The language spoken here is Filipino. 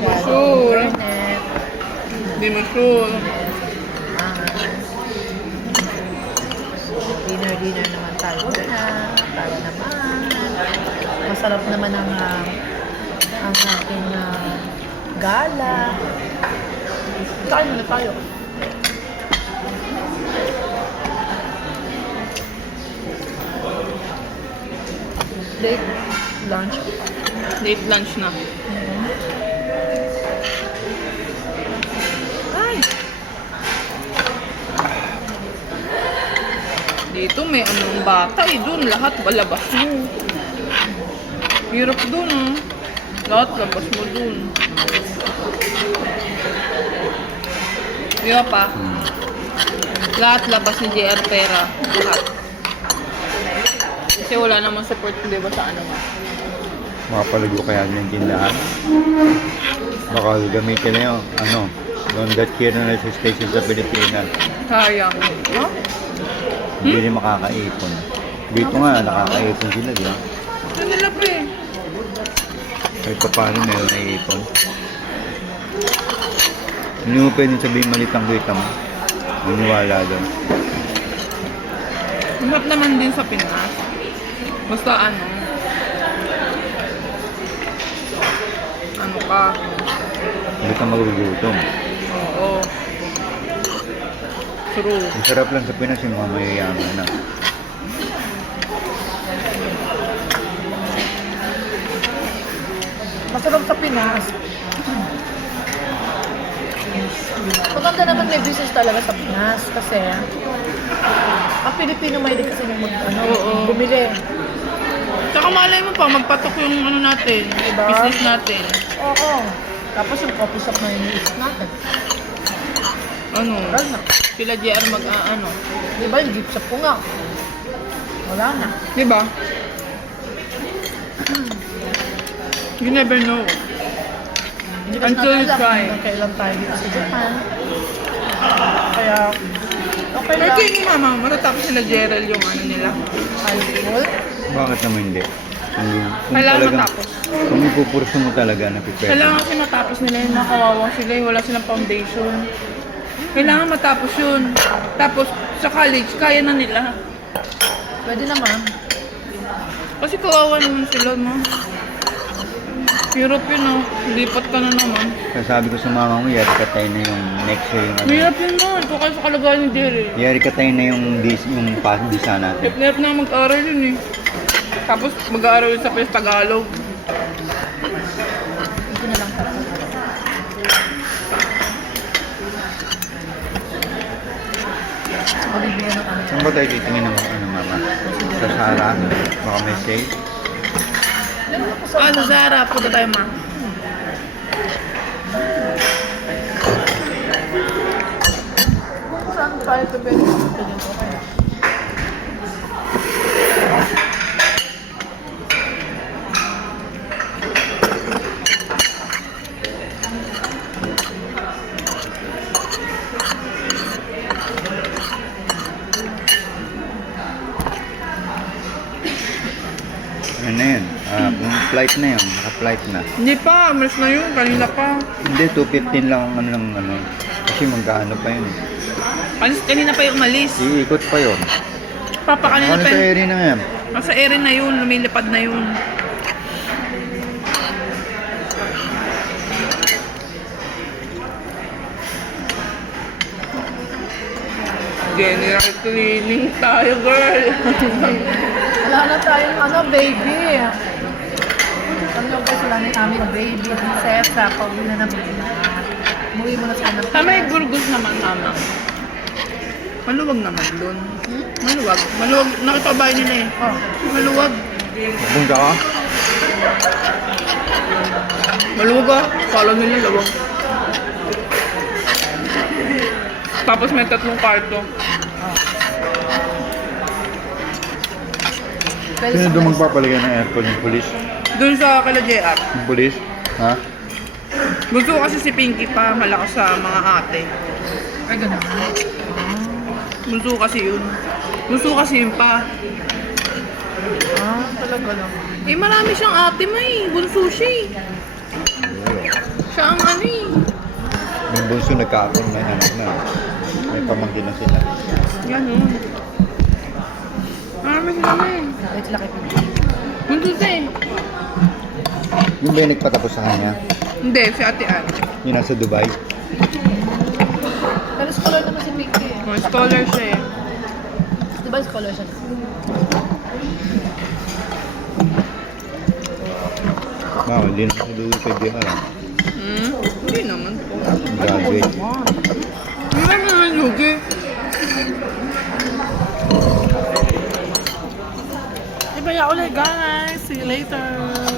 masyado sure. internet. Hindi mo sure. Dinner naman tayo na. Tayo naman. Masarap naman ang aking gala. Kain muna tayo. Late lunch. Late lunch na. Ay! Dito may anong bata eh. Doon lahat balabas mo. Hirap doon ah. Lahat labas mo doon. Di ba pa? Lahat labas ni JR Pera. Lahat. Kasi wala namang support, di ba, sa ano nga. Makapalago kaya yung tindahan. Baka gamitin na yung don't get here na sa station sa Pilipinas. Sayang. No? Hindi rin makakaipon. Dito nga, nakakaipon sila, di ba? Ito nila pa eh. Kahit pa paano meron na iipon. Hindi mo pwedeng sabihin malitang kita mo. Maniwala doon. Masarap naman din sa Pinas. Basta ano ka. Hindi ka magugutom. Oo. True. Ang sarap lang sa Pinas yung mga mayayaman na. Masarap sa Pinas. Maganda naman may business talaga sa Pinas kasi ang Pilipino mahilig kasi ng Oo. bumili. Tsaka malay mo pa, magpatok yung natin, Diba? business natin. Oo. Tapos yung coffee shop na iniisip natin. Wala na. Sila JR Di ba yung gift shop ko nga? Wala na. Di ba? You never know. Hindi kasi Until you natin alam try. kung kailan tayo dito sa Japan. Kaya, okay Pero lang. kaya ni Mama, matatapos nila Gerald yung nila. Helpful. Bakit naman hindi? Kung Kailangan talagang- matapos. Kung ipupurso mo talaga, napipwede. Kailangan kasi matapos nila yung nakawawa sila, wala silang foundation. Kailangan matapos yun. Tapos sa college, kaya na nila. Pwede naman. Kasi kawawa naman sila, no? Hirap yun, no? Lipat ka na naman. Kaya sabi ko sa mama mo, yari ka tayo na yung next year yung Hirap yun, no? Ito kayo sa kalagayan ni Jerry. Yari ka tayo na yung visa natin. Hirap na mag-aaral yun, eh. Tapos mag-aaral yun sa PES Tagalog. Ito na lang talaga. Magbibigyan ng Saan ba tayo titingin ng mama? Sa Sara? Baka may sale? Sa Zara, punta tayo, ma. Kung saan tayo ito pwede dito dito kaya. Ano na yun? Kung flight na yun, naka-flight na. Hindi pa, malis na yun. Kanina pa. Hindi, 2:15 lang ang ano. Kasi magkaano pa yun. Kanina pa yung umalis. Iikot pa yun. Papa, kanina Ano pa sa yun. area na yan? Nasa ere na yun, lumilipad na yun. General cleaning tayo, girl. Wala na tayong baby. Ano ba sila ni aming baby? Prinsesa, pauwi na baby. Umuwi mo na sila ng May burgos naman, mama. Maluwag naman dun. Maluwag. Maluwag. Nakita ba nila eh? Oh, Maluwag. Punta ka? Maluwag ah. Kala nila lawag. Tapos may 3 kwarto. pwede Sino sa doon magpapalagay ng aircon yung police? Doon sa kala JR. Yung police? Ha? Gusto ko kasi si Pinky pa malakas sa mga ate. Ay, ganun. Gusto ko kasi yun. Gusto ko kasi yun pa. Talaga lang. Eh marami siyang ate may. Bunso siya eh. Siya ang ano eh. Yung bunso nagkaapon na anak na. May pamangkin na sila. Ganun. Marami sila na eh. Wait, laki po. Bunso siya eh. Yung ba yung nagpatapos sa kanya? Hindi, si Ate Ann. Yung nasa Dubai? Pero scholar naman si Pinky eh. Oh, scholar siya eh. Diba scholar siya? Wow, hindi naman sa Dubai pwede ka lang. Hindi naman po. Graduate. Hindi naman lugi. Diba ya ulit guys? See you later!